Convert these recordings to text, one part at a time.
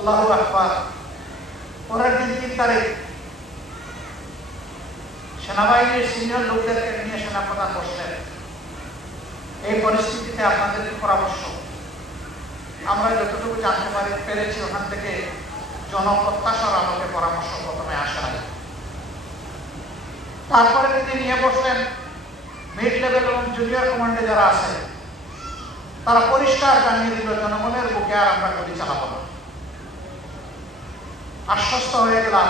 আল্লাহু আকবার। পরের দিন 3 তারিখ সেনাবাহিনীর সিনিয়র লোকদেরকে নিয়ে সেনাপ্রধান বসলেন। এই পরিস্থিতিতে আপনাদের কি পরামর্শ? আমরা যতটুকু জানতে পেরেছি ওখান থেকে জনপ্রত্যাশার আলোকে পরামর্শ প্রথমে আসে না। তারপরে তিনি নিয়ে বসলেন মিড লেভেল এবং জুনিয়র কমান্ডে যারা আছে তারা পরিষ্কার জানিয়ে দিল জনগণের বুকে আর আমরা গুলি চালাবো না। আশ্বস্ত হয়ে গেলাম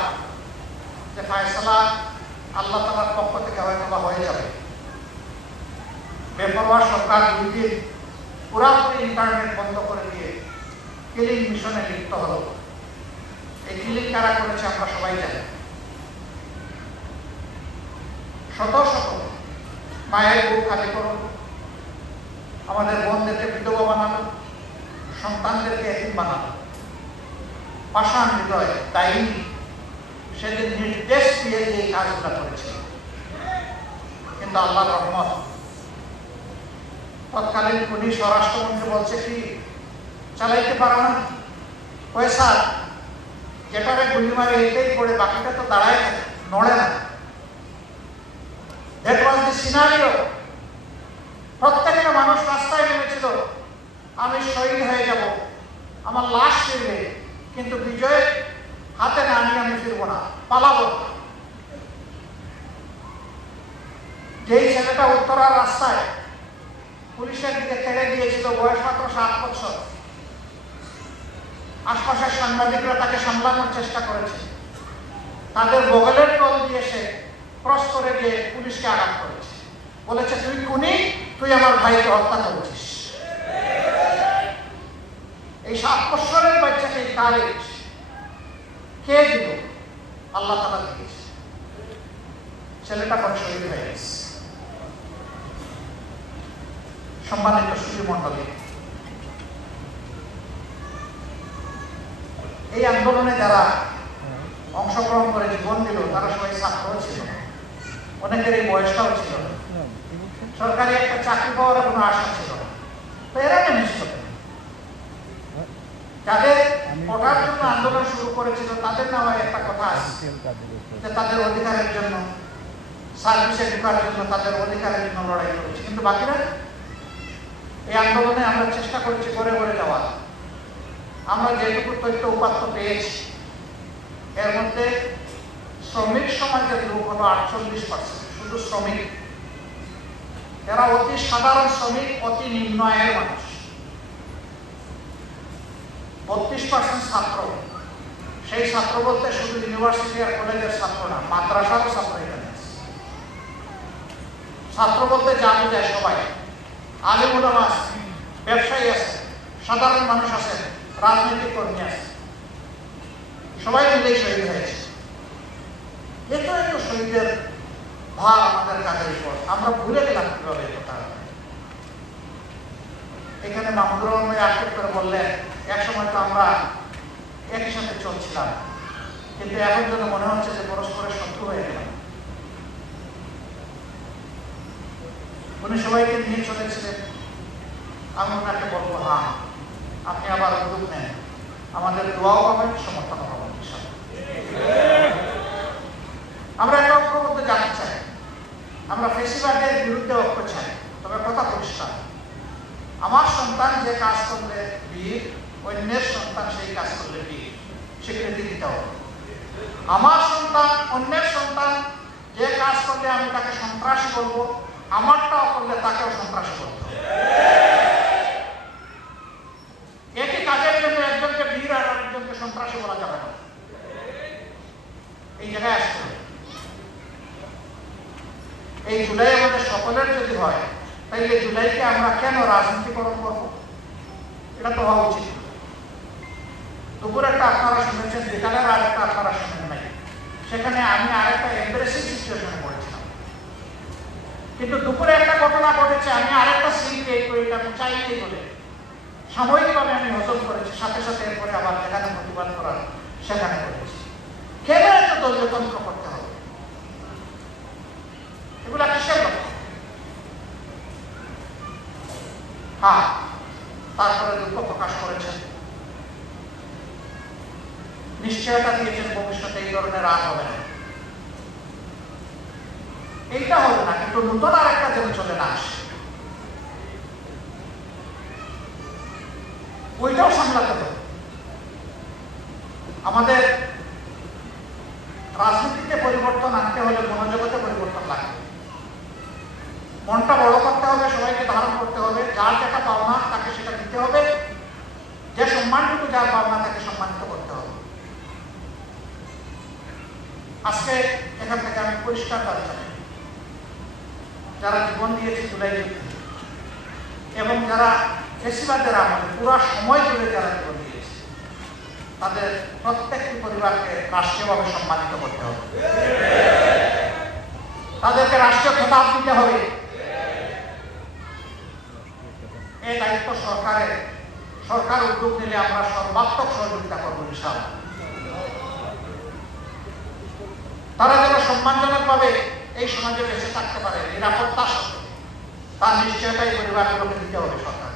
যে ফায়সালা আল্লাহ তাআলার পক্ষ থেকে হয়তো বা হয়ে যাবে। বেপরোয়া সরকার 2 দিন পুরাপুরি ইন্টারনেট বন্ধ করে দিয়ে কিলিং মিশনে লিপ্ত হলো। এই কিলিং কারা করেছে আমরা সবাই জানি। শত শত মায়ের বুক খালি করুন, আমাদের বোনদেরকে বিধবা বানানো, সন্তানদেরকে এতিম বানানো। পাষাণ হৃদয় দায়ী সেদিন নির্দেশ দিয়ে এই কাজগুলো করেছিল। কিন্তু আল্লাহর রহমত, তৎকালীন পুলিশ স্বরাষ্ট্রমন্ত্রী বলছে কি চালাইতে পারো না? পয়সা যেটারে গুলি মারে এটাই পড়ে, বাকিটা তো দাঁড়ায় থাকে, নড়ে না। That was the scenario. প্রত্যেকটা মানুষ রাস্তায় নেমেছিল, আমি শহীদ হয়ে যাব, আমার লাশ ফিরবে, কিন্তু বিজয় হাতে না নিয়ে আমি ফিরবো না, পালাবো। যেই ছেলেটা উত্তরার রাস্তায় পুলিশের দিকে ছেড়ে দিয়েছিল, বয়স মাত্র 7 বছর, আশপাশের সাংবাদিকরা তাকে সামলানোর চেষ্টা করেছে। তাদের বগলের তল দিয়ে সে ক্রস করে গিয়ে পুলিশকে আঘাত করেছে, বলেছে তুই খুনি, তুই আমার ভাইকে হত্যা করেছিস। এই 7 বছরের বাচ্চাকে কারেজ কে দিল? আল্লাহ তাআলা দিয়েছে। ছেলেটা পরে শহীদ হয়ে গেছে। সম্মানিত সুধী মণ্ডলী, এই আন্দোলনে যারা অংশগ্রহণ করে জীবন দিল তারা সবাই ছাত্র ছিল, অনেকের এই বয়সটাও ছিল না, সরকারি একটা চাকরি পাওয়ার কোনো আশা ছিল না। তো এরা নেমেছিল। যাদের পড়ার জন্য আন্দোলন শুরু করেছিল তাদের নামে একটা কথা আছে যে তাদের অধিকারের জন্য, সার্ভিসে ঢোকার জন্য, তাদের অধিকারের জন্য লড়াই করেছে। কিন্তু বাকিরা এই আন্দোলনে আমরা চেষ্টা করেছি ঘরে ঘরে যাওয়ার। আমরা যেটুকু তথ্য উপাত্ত পেয়েছি এর মধ্যে শ্রমিক সমাজের লোক হলো 48%, শুধু শ্রমিক। এরা অতি সাধারণ শ্রমিক, অতি নিম্ন আয়ের মানুষ। 32% ছাত্র। সেই ছাত্র বলতে শুধু ইউনিভার্সিটি আর কলেজের ছাত্র না, মাদ্রাসারও ছাত্র এখানে আছে। ছাত্র বলতে যা বোঝায় সবাই, আলেম ওলামা আছে, ব্যবসায়ী আছে, সাধারণ মানুষ আছে, রাজনৈতিক কর্মী আছে, সবাই মিলেই শহীদ হয়েছে। এত এত শহীদের ভার আমাদের কাঁধের উপর, আমরা ভুলে গেলাম কিভাবে কথা। এখানে মাহমুদুর রহমান ভাই আক্ষেপ করে বললেন একসময় তো আমরা একই সাথে চলছিলাম, কিন্তু এখন যেন মনে হচ্ছে যে পরস্পরের শত্রু হয়ে গেলাম। উনি সবাইকে নিয়ে চলেছিলেন। আমি ওনাকে বলবো হ্যাঁ, আপনি আবার উদ্যোগ নেন, আমাদের দোয়াও পাবেন, সমর্থন পাবেন। আমরা একটা ঐক্যবদ্ধ জানতে চাই, আমরা ফেসিবাদের বিরুদ্ধে ঐক্য চাই। তবে কথা পরিষ্কার, আমার সন্তান যে কাজ করলে বীর, অন্যের সন্তান সেই কাজ করলে বীর, স্বীকৃতি দিতে হবে। আমার সন্তান অন্যের সন্তান যে কাজ করলে আমি তাকে সন্ত্রাসী বলবো, আমারটাও করলে তাকেও সন্ত্রাসী বলবো। একই কাজের জন্য একজনকে বীর আর আরেকজনকে সন্ত্রাসী বলা যাবে না। এই জায়গায় আসতে হবে। এই জুলাই আমাদের সকলের যদি হয়, তাইলে জুলাইকে আমরা কেন রাজনীতিকরণ করবো? এটা তো হওয়া উচিত। দুপুর একটা আপনারা শুনেছেন, বিকালের আর একটা আপনারা শুনেন নাই। সেখানে আমি আরেকটা এমব্রেসিং সিচুয়েশনে পড়েছিলাম। কিন্তু দুপুরে একটা ঘটনা ঘটেছে, আমি আরেকটা সিন ক্রিয়েট করি, এটা আমি চাইনি বলে সাময়িকভাবে আমি হজম করেছি, সাথে সাথে এরপরে আবার যেখানে প্রতিবাদ করার সেখানে করেছি। কেন এত দলীয়তন্ত্র করতে হবে? এগুলা কিসের লক্ষ্য? হ্যাঁ, তারপরে দুঃখ প্রকাশ করেছেন নিশ্চয়তা দিয়েছেন ভবিষ্যতে এই ধরনের আর হবে না। এইটা হবে না, কিন্তু নতুন আরেকটা যেন চলে না আসে, ওইটাও সামলাতে হবে। আমাদের রাজনীতিতে পরিবর্তন আনতে হলে মনোজগতে পরিবর্তন লাগবে। মনটা বড় করতে হবে, সবাইকে ধারণ করতে হবে, যার যেটা পাওনা তাকে সেটা দিতে হবে, যে সম্মানটুকু যার পাওনা তাকে সম্মানিত করতে হবে। আজকে এখান থেকে আমি পরিষ্কার দাবি জানাই, যারা জীবন দিয়েছে জুলাই যুদ্ধে এবং যারা ফেসিবাদের আমলে পুরো সময় জুড়ে যারা জীবন দিয়েছে, তাদের প্রত্যেকটি পরিবারকে রাষ্ট্রীয়ভাবে সম্মানিত করতে হবে, তাদেরকে রাষ্ট্রীয় খেতাব দিতে হবে। এই দায়িত্ব সরকারের, সরকার উদ্যোগ নিলে আমরা সর্বাত্মক সহযোগিতা করবো ইনশাআল্লাহ। তারা যেন সম্মানজনকভাবে এই সমাজে বেঁচে থাকতে পারে নিরাপত্তার সাথে, তার নিশ্চয়তাই পরিবারগুলোকে দিতে হবে সরকার।